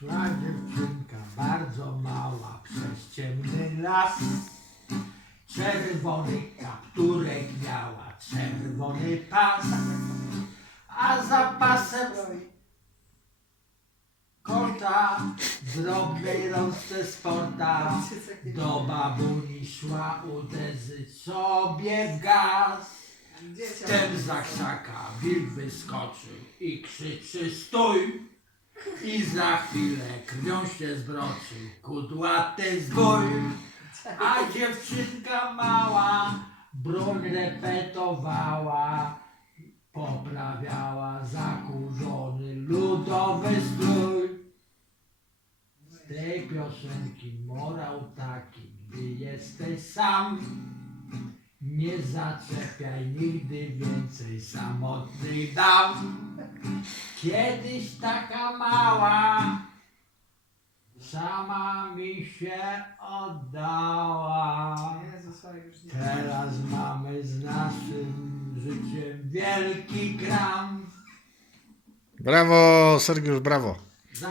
Szła dziewczynka bardzo mała przez ciemny las. Czerwony kapturek miała, czerwony pas, a za pasem kota w drobnej rączce sporta. Do babuni szła uderzyć sobie w gaz. Wtem za krzaka wilk wyskoczył i krzyczy stój. I za chwilę krwią się zbroczył kudłaty zbój. A dziewczynka mała broń repetowała. Poprawiała zakurzony ludowy strój. Z tej piosenki morał taki, gdy jesteś sam. Nie zaczepiaj nigdy więcej samotnych dam. Kiedyś taka mała sama mi się oddała. Teraz mamy z naszym życiem wielki gram. Brawo, Sergiusz, brawo. Za